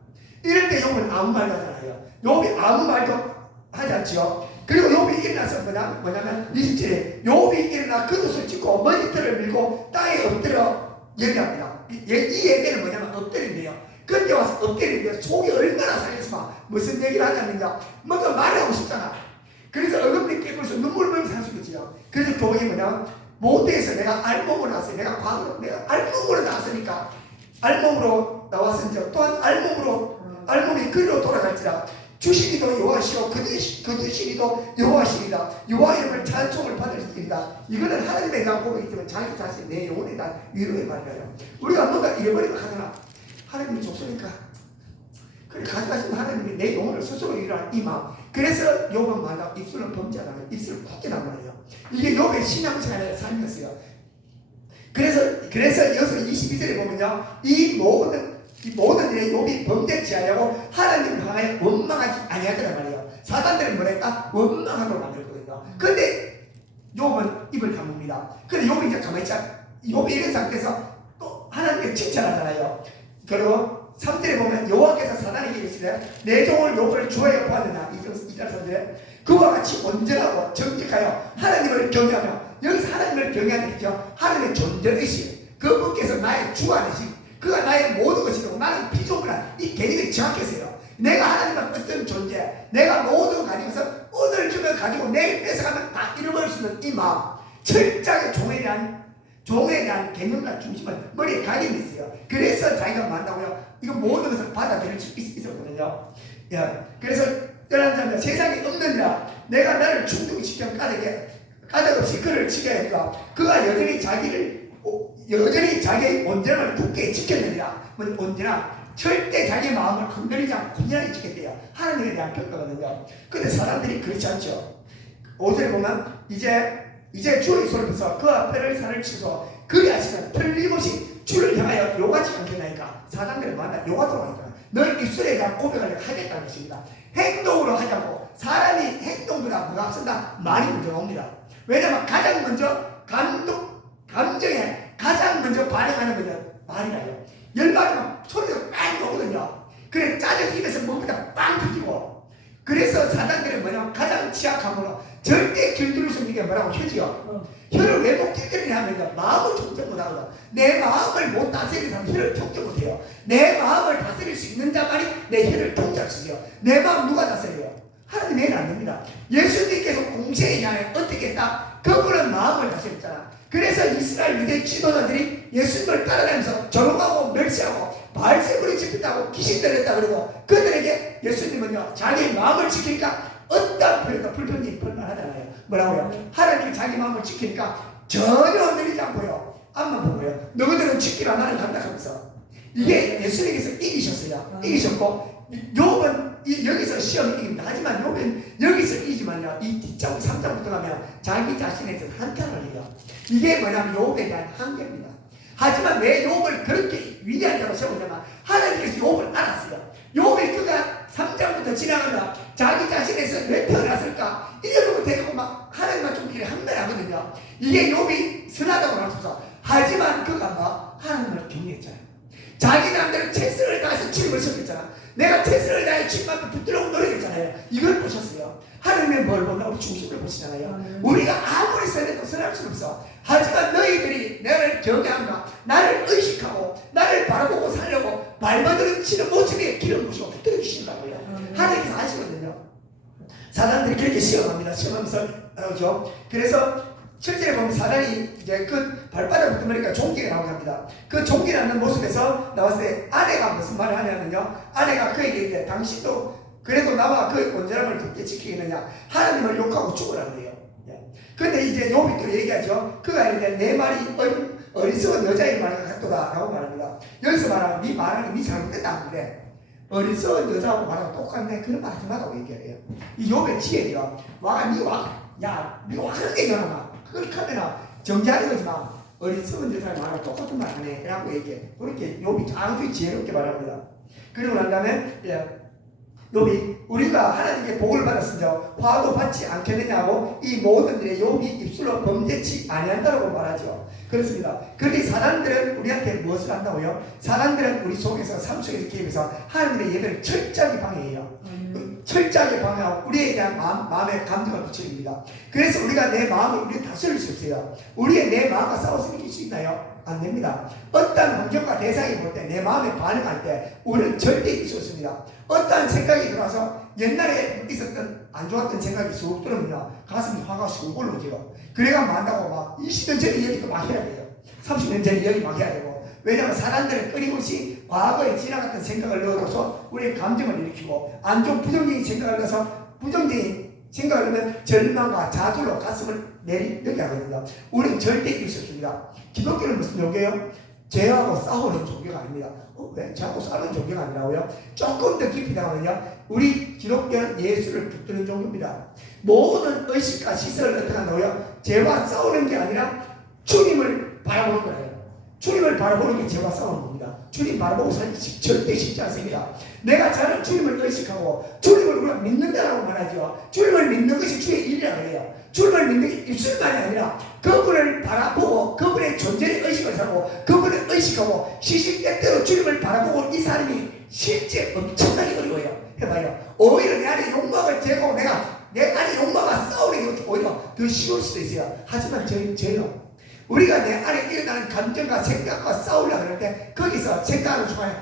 이럴 때 욥은 아무 말도 하잖아요. 욥이 아무 말도 하지 않죠. 그리고 욥이 일어나서 뭐냐면 20절에 욥이 일어나 그릇을 찢고 머리털을 밀고 땅에 엎드려 예배합니다. 이 예배는 뭐냐면 엎드린대요. 그때 와서 엎드리는데 속이 얼마나 상해서 무슨 얘기를 하냐면요. 뭔가 말을 하고 싶잖아. 그래서 어금니 깨물면서 눈물 흘리면서 할 수 있지요. 그래서 교훈이 뭐냐면 모태에서 내가 알몸으로 나왔어요. 내가 과거로 내가 알몸으로 나왔으니까 알몸으로 나왔으니까 또한 알몸이 그리로 돌아갈지라 주시기도 여호와시오 그 드시기도 여호와시리다. 여호와 이름을 찬송을 받으시리다. 이거는 하나님에 대한 고백이기 때문에 자기 자신 내 영혼에 대한 위로의 말이에요. 우리가 뭔가 잃어버리면 하잖아. 하나님이 줬으니까 그래 가져가시면 하나님이 내 영혼을 스스로 위로하는 이 마음. 그래서 욥은 말하고 입술은 범죄하다는 입술을 굳게 나무래요. 이게 욥의 신앙생활의 삶이었어요. 그래서 여기서 22절에 보면요, 이 모든 일에 욥이 범죄치 하려고 하나님을 향하여 원망하지 아니하더란 말이에요. 사단들은 뭐랄까? 원망하도록 만들거든요. 근데 욥은 입을 다뭅니다. 근데 욥이 이제 가만히 있자. 욥이 이런 상태에서 또 하나님께 칭찬하잖아요. 그리고 3절에 보면 여호와께서 사단에게 이르시되 내 종을 욥을 주하여 보았느냐. 2절 3절에 그와 같이 온전하고 정직하여 하나님을 경외하며, 여기서 하나님을 경외하는 거죠. 하나님의 존재의식, 그분께서 나의 주관의식, 그가 나의 모든 것이고 나는 피조물이라. 이 개념이 정확했어요. 내가 하나님은 어떤 존재, 내가 모든 거 가지고서 오늘 주면 가지고 내일 뺏어가면 다 잃어버릴 수 있는 이 마음, 철저하게 종에 대한 개념과 중심은 머리에 각인이 있어요. 그래서 자기가 만다고요. 이거 모든 것을 받아들일 수 있었거든요. 그래서 떠난 자는 세상에 없느니라. 내가 나를 충동시켜 까닭 없이 그를 지켜야겠다. 그가 여전히 자기의 온전함을 굳게 지켰느니라. 언제나 절대 자기의 마음을 흔들리지 않고 굳건하게 지켰대요. 하나님에 대한 평가거든요. 근데 사람들이 그렇지 않죠. 5절에 보면 이제 주의 소리에서 그와 뼈를 살을 치소 그리하시면 틀림없이 주를 향하여 요같이 않겠나이까. 사람들을 만나 요하도록 하니까 널 입술에 대한 고백을 하겠다는 것입니다. 행동으로 하자고. 사람이 행동보다 뭐가 앞선다? 말이 먼저 나옵니다. 왜냐면 가장 먼저 감정에 가장 먼저 반응하는 거는 말이라요. 열받으면 소리가 빵 나오거든요. 그래 짜증 입에서 먹으면 빵 터지고. 그래서 사단들은 뭐냐면 가장 취약함으로 절대 길들일 수 있는 게 뭐라고? 혀지요. 혀를 왜 못 길들이냐 하면 마음을 통제 못하거든. 내 마음을 못 다스리는 사람은 혀를 통제 못해요. 내 마음을 다스릴 수 있는 자만이 내 혀를 통제할 수 있어요. 내 마음 누가 다스려요? 하나님 외에는 안 됩니다. 예수님께서 공생에 대하여 어떻게 했다? 그분은 마음을 다스렸잖아. 그래서 이스라엘 유대 지도자들이 예수님을 따라다니면서 조롱하고 멸시하고 바알세불이 집혔다고 귀신 들렸다 그러고 그들에게 예수님은요 자기 마음을 지키니까 어떤 불편이 불만하잖아요. 뭐라고요? 하나님이 자기 마음을 지키니까 전혀 흔들리지 않고요. 앞만 보고요. 너희들은 지키라 나는 간다 하면서 이게 예수님께서 이기셨어요. 이기셨고 욥은 여기서 시험이 이깁니다. 하지만 욥은 여기서 이기지만요 이 뒷장 3장부터 가면 자기 자신에서 한탄을 해요. 이게 뭐냐면 욥에 대한 한계입니다. 하지만 왜 욥을 그렇게 위대한 자로 세우냐면 하나님께서 욥을 알았어요. 욥이 그가 3장부터 지나가면 자기 자신에서 왜 태어났을까 이러고 되고 막 하나님만 좀 이렇게 한매하거든요. 이게 욥이 선하다고 말해서 하지만 그가 막 하나님을 경외했잖아요. 자기 남들은 최선을 다해서 책임을 졌잖아. 내가 최선을 다해 주님한테 붙들려고 노력했잖아요. 이걸 보셨어요. 하나님의 뭘 보나 우리 중심을 보시잖아요. 우리가 아무리 선해도 선할 수는 없어. 하지만 너희들이 나를 경외한다, 나를 의식하고 나를 바라보고 살려고 발버둥 치는 모습에 기름 부시고 붙들어 주신다고요. 하나님께서 아시거든요. 사람들이 그렇게 시험합니다. 시험하면서 그렇죠? 그래서 실제로 보면 사단이 이제 그 발바닥 붙으니까 종기가 나오게 합니다. 그 종기라는 모습에서 나왔을 때 아내가 무슨 말을 하냐면요. 아내가 그에게 이제 당신도 그래도 나와 그의 온전함을 굳게 지키겠느냐. 하나님을 욕하고 죽으라 그래요. 근데 이제 욥이 또 얘기하죠. 그가 이제 내 말이 어리석은 여자의 말과 같도다 라고 말합니다. 여기서 말하면 네 말하는 네 잘못됐다 안 그래. 어리석은 여자하고 말하고 똑같네. 그런 말 하지 말라고 얘기해요. 이 욥의 지혜죠. 니 화하게 전화마. 그렇게 하면 정지하는 거지만 어리석은 여자의 말하고 똑같은 말 하네 라고 얘기해. 그렇게 욥이 아주 지혜롭게 말합니다. 그리고 난 다음에 욥이 우리가 하나님께 복을 받았으며 화도 받지 않겠느냐고 이 모든 일에 욥이 입술로 범죄치 아니한다고 말하죠. 그렇습니다. 그런데 사단들은 우리한테 무엇을 한다고요? 사단들은 우리 속에서 삶 속에서 개입해서 하나님의 예배를 철저하게 방해해요. 철저하게 방해하고 우리에 대한 마음의 감정을 부추깁니다. 그래서 우리가 내 마음을 우리 다스릴 수 없어요. 우리의 내 마음과 싸워서 이길 수 있나요? 안 됩니다. 어떤 환경과 대상이 볼 때 내 마음에 반응할 때 우리는 절대 이길 수 없습니다. 어떤 생각이 들어와서 옛날에 있었던 안 좋았던 생각이 쑥 들으면요 가슴이 화가 쑥 올라오죠. 그래가 만다고 막 20년 전에 얘기도 막 해야 돼요. 30년 전에 얘기 막 해야 되고. 왜냐하면 사람들은 끊임없이 과거에 지나갔던 생각을 넣어서 우리의 감정을 일으키고 안 좋은 부정적인 생각을 넣어서 부정적인 생각을 넣으면 절망과 자살로 가슴을 내리게 하거든요. 우리는 절대 이길 수 없습니다. 기독교는 무슨 종교예요? 죄하고 싸우는 종교가 아닙니다. 왜? 죄하고 싸우는 종교가 아니라고요? 조금 더 깊이 나가면요 우리 기독교는 예수를 붙드는 종교입니다. 모든 의식과 시설을 어떻게 한다고요? 죄와 싸우는 게 아니라 주님을 바라보는 거예요. 주님을 바라보는 게 죄와 싸우는 겁니다. 주님 바라보고 사는 게 절대 쉽지 않습니다. 내가 저는 주님을 의식하고 주님을 우리가 믿는다라고 말하죠. 주님을 믿는 것이 주의 일이라고 해요. 주님을 믿는 게 입술만이 아니라 그분을 바라보고 그분의 존재의 의식을 하고 그분을 의식하고 시시때때로 주님을 바라보고 이 사람이 실제 엄청나게 어려워요. 해봐요. 오히려 내 안에 욕망을 제거하고 내 안에 욕망과 싸우는 게 오히려 더 쉬울 수도 있어요. 하지만 저희요. 우리가 내 안에 일어나는 감정과 생각과 싸우려고 할 때 거기서 생각하는 중간에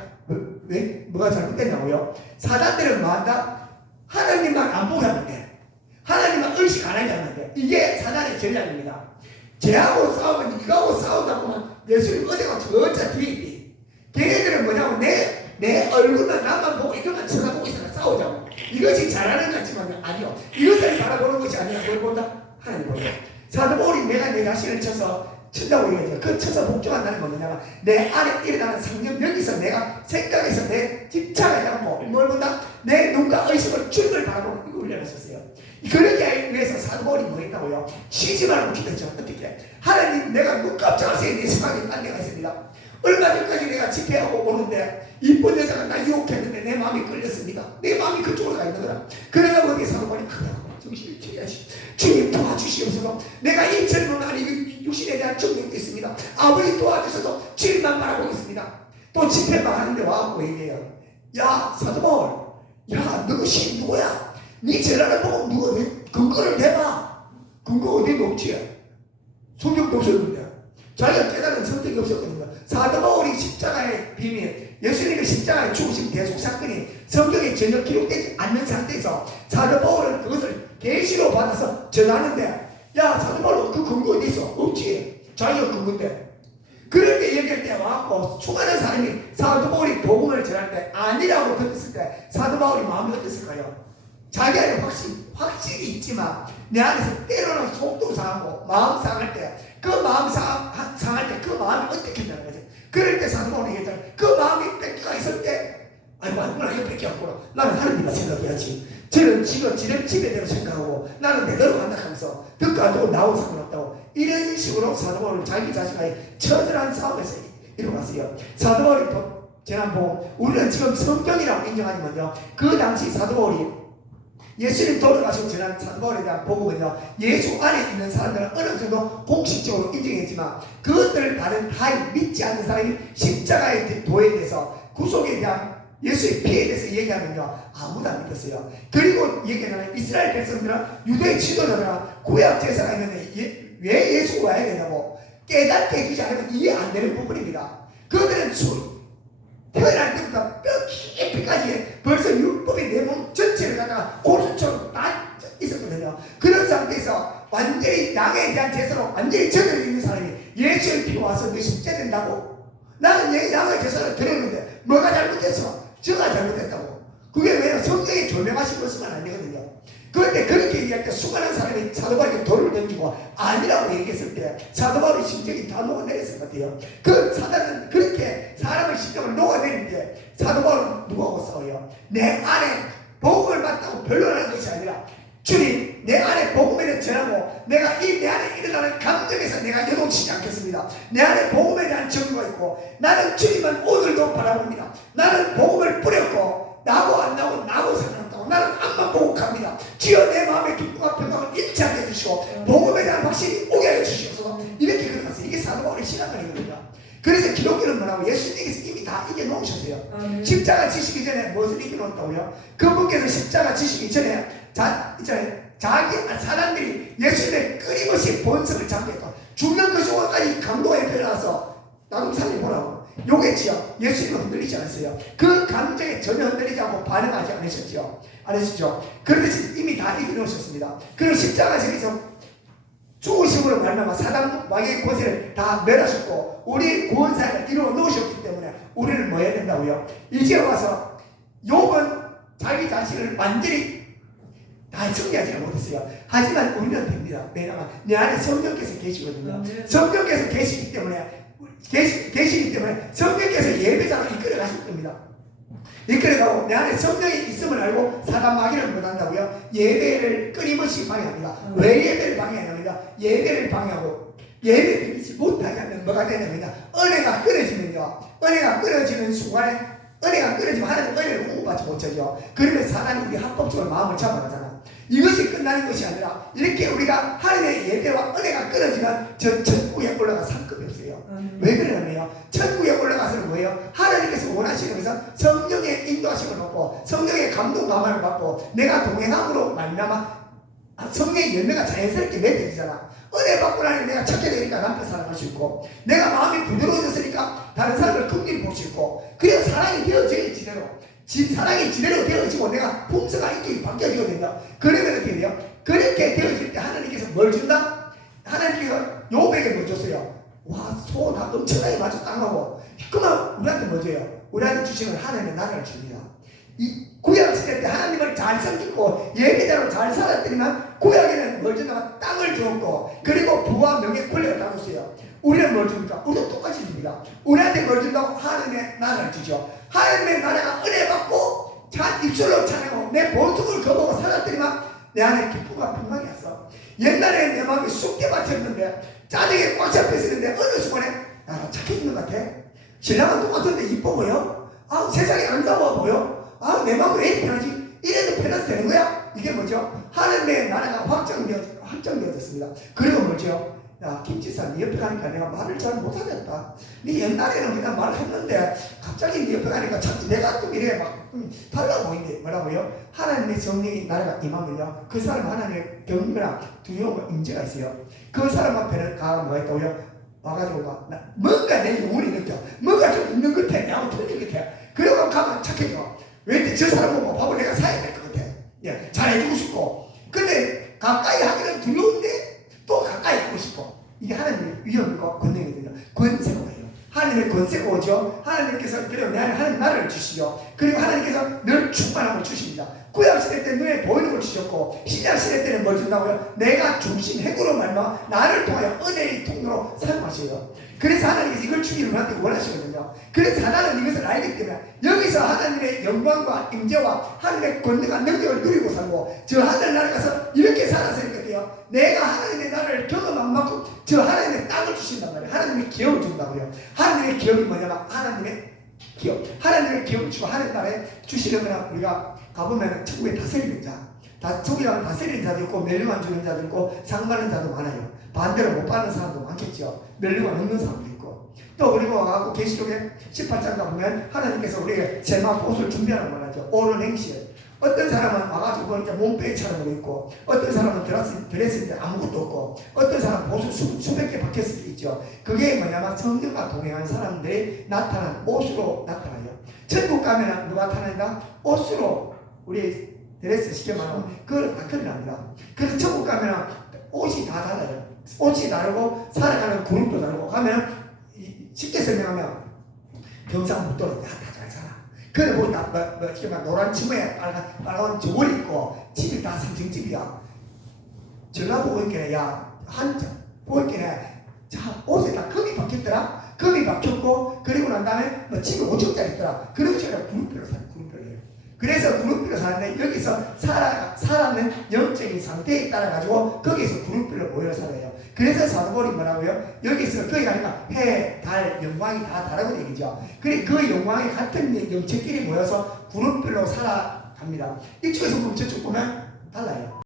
왜? 뭐가 잘못됐냐고요? 사단들은 뭐한다? 하나님만 안 보게 하는데 하나님만 의식 안 하게 하는데 이게 사단의 전략입니다. 쟤하고 싸우면 이거하고 싸우다 보면 예수님 어디가 저자 뒤에 있니? 걔네들은 뭐냐고 내 얼굴만 나만 보고 이것만 쳐다보고 있어서 싸우자고. 이것이 잘하는 것 같지만 아니요. 이것을 바라보는 것이 아니라 뭘 본다? 하나님 본다. 사도 바울이 내가 내 자신을 친다고 얘기하죠. 그 쳐서 복종한다는 건 뭐냐면 내 안에 일어나는 상념 여기서 내가 생각해서 내 집착을 하고 뭘 본다? 내 눈과 의식을 주님을 바라보고 이거 훈련을 했었어요. 그러기 위해서 사도 바울이 뭐 했다고요? 쉬지 말고 기도했죠. 어떻게? 하나님 내가 눈 깜짝하세요. 내 생각이 딴 데가 있습니다. 얼마 전까지 내가 집회하고 오는데 이쁜 여자가 나 유혹했는데 내 마음이 끌렸습니다. 내 마음이 그쪽으로 가 있는 거라. 그러다 보니 사도 바울이 정신을 차려야지. 주님 도와주시옵소서. 내가 이 젊은 아니 육신에 대한 충격도 있습니다. 아무리 도와주셔도 주님만 바라보겠습니다. 또 집회만 하는데 와갖고 얘기해요. 야 사도 바울, 야 너시 누구야? 네 재난을 보고 누가 근거를 대봐. 근거 어디도 없지. 성경도 없었는데 자기가 깨달은 성격이 없었거든요. 사도 바울이 십자가의 비밀, 예수님의 십자가의 죽으신 대속 사건이 성경에 전혀 기록되지 않는 상태에서 사도 바울은 그것을 계시로 받아서 전하는데 야 사도 바울 그 근거 어디 있어? 없지. 자기가 근거인데. 그럴 때 얘기할 때 와갖고 수많은 사람이 사도 바울이 복음을 전할 때 아니라고 듣었을 때 사도 바울이 마음이 어땠을까요? 자기 안에 확실히 있지만 내 안에서 때로는 속도 상하고 마음 상할 때 그 마음 상할 때 그 마음이 어떻게 된다는 거죠. 그럴 때 사도 바울이 얘기했잖아요. 그 마음이 뺏겨가 있을 때 아이고 이거 뺏겨갔구나. 나는 하나님만 생각해야지. 저는 지금 집에대로 생각하고 나는 내대로 간다 하면서 듣고 안 듣고 나오고 상관없다고 이런 식으로 사도 바울은 자기 자신과의 처절한 싸움에서 일어났어요. 사도 바울이 지난번 우리는 지금 성경이라고 인정하지만요 그 당시 사도 바울이 예수님 돌아가시고 전한 사도 바울에 대한 복음은요 예수 안에 있는 사람들은 어느 정도 공식적으로 인정했지만 그것들을 다른 타인 믿지 않는 사람이 십자가의 도에 대해서 구속에 대한 예수의 피에 대해서 얘기하면요 아무도 안 믿었어요. 그리고 얘기하잖아요. 이스라엘 백성들은 유대의 지도자들은 구약 제사가 있는데 왜 예수가 와야 되냐고 깨닫게 해주지 않으면 이해 안 되는 부분입니다. 그들은 태어날 때부터 뼈 깊이까지 벌써 율법의 내용 전체를 갖다가 고수처럼 다 있었거든요. 그런 상태에서 양에 대한 제사로 완전히 저들어 있는 사람이 예수의 피가 와서 너 속죄된다고? 나는 양의 제사를 드렸는데 뭐가 잘못됐어? 저가 잘못됐다고. 그게 왜냐? 성경에 조명하신 것은 안 되거든요. 그런데 그렇게 얘기할 때 수많은 사람이 사도 바울에게 돌을 던지고 아니라고 얘기했을 때 사도 바울의 심정이 다 녹아내렸을 것 같아요. 그 사단은 그렇게 사람의 심정을 녹아내릴 때 사도 바울은 누구하고 싸워요? 내 안에 복음을 받다고 변론하는 것이 아니라 주님 내 안에 복음을 전하고 내가 이 내 안에 일어나는 감정에서 내가 요동치지 않겠습니다. 내 안에 복음에 대한 정도가 있고 나는 주님은 오늘도 바라봅니다. 나는 복음을 뿌렸고 나고 안 나고 나고 생각한다고 나는 앞만 보고 갑니다. 주여 내 마음의 기쁨과 평강을 일치하게 해주시고 복음에 대한 확신이 오게 해주시옵소서. 이렇게 걸어갔어요. 이게 사도 바울의 신앙관이거든요. 그래서 기독교는 뭐라고? 예수님께서 이미 다 이겨놓으셨어요. 십자가 지시기 전에 무엇을 이겨놓았다고요? 그분께서 십자가 지시기 전에 사람들이 예수님의 끊임없이 본성을 잡겠다. 죽는 그 순간까지 강도에 변해서 나도 살려보라고 요겠지요. 예수님은 흔들리지 않았어요. 그 감정에 전혀 흔들리지 않고 반응하지 않으셨죠. 안 하셨죠. 그런데 이미 다 이겨놓으셨습니다. 그리고 십자가에서 죽으심으로 말미암아 사단 왕의 권세를 다 멸하셨고 우리 구원사를 이루어 놓으셨기 때문에 우리는 뭐 해야 된다고요? 이제 와서 욥은 자기 자신을 완전히 다 정리하지 못했어요. 하지만 우리는 됩니다. 왜냐하면 내 안에 성령께서 계시거든요. 성령께서 계시기 때문에 성령께서 예배자로 이끌어 가실 겁니다. 이끌어가고 내 안에 성령이 있음을 알고 사단 마귀를 못한다고요? 예배를 끊임없이 방해합니다. 왜 예배를 방해하냐면 예배를 방해하고 예배 드리지 못하게 하면 뭐가 되냐면 은혜가 끊어지면요. 은혜가 끊어지는 순간에 은혜가 끊어지면 하나님 은혜를 공부받지 못하죠. 그러면 사단이 우리 합법적으로 마음을 잡아가잖아. 이것이 끝나는 것이 아니라 이렇게 우리가 하나님의 예배와 은혜가 끊어지면 저 천국에 올라가 상급이 없어요. 왜 그러냐면요. 천국에 올라가서는 뭐예요? 하나님께서 원하시는 것은 성령의 인도하심을 받고 성령의 감동 감화를 받고 내가 동행함으로 말미암아 성령의 열매가 자연스럽게 맺어지잖아. 은혜 받고 나니 내가 찾게 되니까 남편 사랑할 수 있고 내가 마음이 부드러워졌으니까 다른 사람을 긍휼히 볼 수 있고 그래서 사랑이 되어져야 지대로 사랑이 지대로 되어지고 내가 품성과 인격이 바뀌어지거든요. 그러면 어떻게 돼요? 그렇게 되어질 때 하나님께서 뭘 준다? 하나님께서 욥에게 뭐 줬어요? 와, 소 다 엄청나게 맞아 땅하고 그러면 우리한테 뭐 줘요? 우리한테 주시는 하나님의 나라를 줍니다. 이 구약 시대 때 하나님을 잘 섬기고 예배자로 잘 살았더니만 구약에는 뭘 준다면 땅을 주었고 그리고 부와 명예 권력을 다 줬어요. 우리는 뭘 줍니까? 우리도 똑같이 줍니다. 우리한테 뭘 준다고? 하나님의 나라를 주죠. 하나님의 나라가 은혜 받고 입술로 찬양하고 내 본성을 거부하고 살았더니만 내 안에 기쁨과 평강이 왔어. 옛날에 내 마음이 쑥대 받쳤는데 짜증에 꽉 잡혀있었는데 어느 순간에 야, 착해지는 것 같아. 신랑은 똑같은데 이뻐 보여? 아, 세상이 아름다워 보여? 아, 내 마음이 왜 이렇게 편하지? 이래도 편해도 되는 거야? 이게 뭐죠? 하나님의 나라가 확정되어졌습니다. 그리고 뭐죠? 야, 김치사 네 옆에 가니까 내가 말을 잘 못하겠다. 네 옛날에는 그냥 말을 했는데 갑자기 네 옆에 가니까 자꾸 내가 또 이래 막 달라 보이는데 뭐라고요? 하나님의 성령이 나라가 임하면요 그 사람은 하나님의 경배나 두려움과 임재가 있어요. 그 사람 앞에는 가가 뭐가 있다고요? 와가지고 막 뭔가 내 영혼이 느껴 뭔가 좀 있는 것 같아. 나하고 틀린 것 같아. 그러고 가면 착해져. 왠지 저 사람 보고 밥을 내가 사야 될 것 같아. 예, 잘해주고 싶고 근데 가까이 하기는 두려운데 또 가까이 하고 싶어. 이게 하나님의 위험과 권능이거든요. 권세가 와요. 하나님의 권세가 오죠. 하나님께서 그리고 내 안에 하나님 나라를 주시죠. 그리고 하나님께서 늘 충만함을 주십니다. 구약시대 때 눈에 보이는 걸 주셨고 신약시대 때는 뭘 준다고요? 내가 중심 핵으로 말미암아 나를 통하여 은혜의 통로로 사용하셔요. 그래서 하나님께서 이걸 주기를 우리한테 원하시거든요. 그래서 하나는 이것을 알기 때문에 여기서 하나님의 영광과 임재와 하나님의 권능과 능력을 누리고 살고 저 하늘나라 가서 이렇게 살아서 이렇게 돼요. 내가 하나님의 나라를 경험한 만큼 저 하나님의 땅을 주신단 말이에요. 하나님의 기업을 준다고요. 하나님의 기업이 뭐냐면 하나님의 기업. 하나님의 기업을 주고 하나님 나라에 주시는 거나 우리가 가보면 천국에 다스리는 자, 천국에 가면 다스리는 자도 있고 멸류관 주는 자도 있고 상 받는 자도 많아요. 반대로 못 받는 사람도 많겠죠. 멸류관 없는 사람도 있고 또 그리고 와갖고 계시록에 18장 가보면 하나님께서 우리에게 세마포 옷을 준비하는 걸 하죠. 오른 행실. 어떤 사람은 와가지고 보니까 몸빼기처럼 있고 어떤 사람은 드레스인데 아무것도 없고 어떤 사람은 옷을 수백 개 박혔을 수도 있죠. 그게 뭐냐면 성령과 동행하는 사람들이 나타난 옷으로 나타나요. 천국 가면 누가 나타난다? 옷으로 우리 드레스 쉽게 말하면 그걸 나타납니다. 그래서 천국 가면 옷이 다 달라요. 옷이 다르고 살아가는 그룹도 다르고 가면 쉽게 설명하면 경상북도는 다 잘 살아. 그래 보니까 노란 치마에 빨간 저고리 입고 집이 다 3층집이야. 전라도 보니까 보니까 옷에 다 금이 박혔더라. 금이 박혔고 그리고 난 다음에 집이 5층짜리 있더라. 그런 식으로 그룹별로 사는 그룹별이에요. 그래서 그룹별로 사는데 여기서 살아는 영적인 상태에 따라 가지고 거기서 그룹별로 모여 살아요. 그래서 사도벌이 뭐라고요? 여기서 거기 가니까 해, 달, 영광이 다 다르고 얘기죠. 그래 그 영광이 같은 영체끼리 모여서 그룹별로 살아갑니다. 이쪽에서 보면 저쪽 보면 달라요.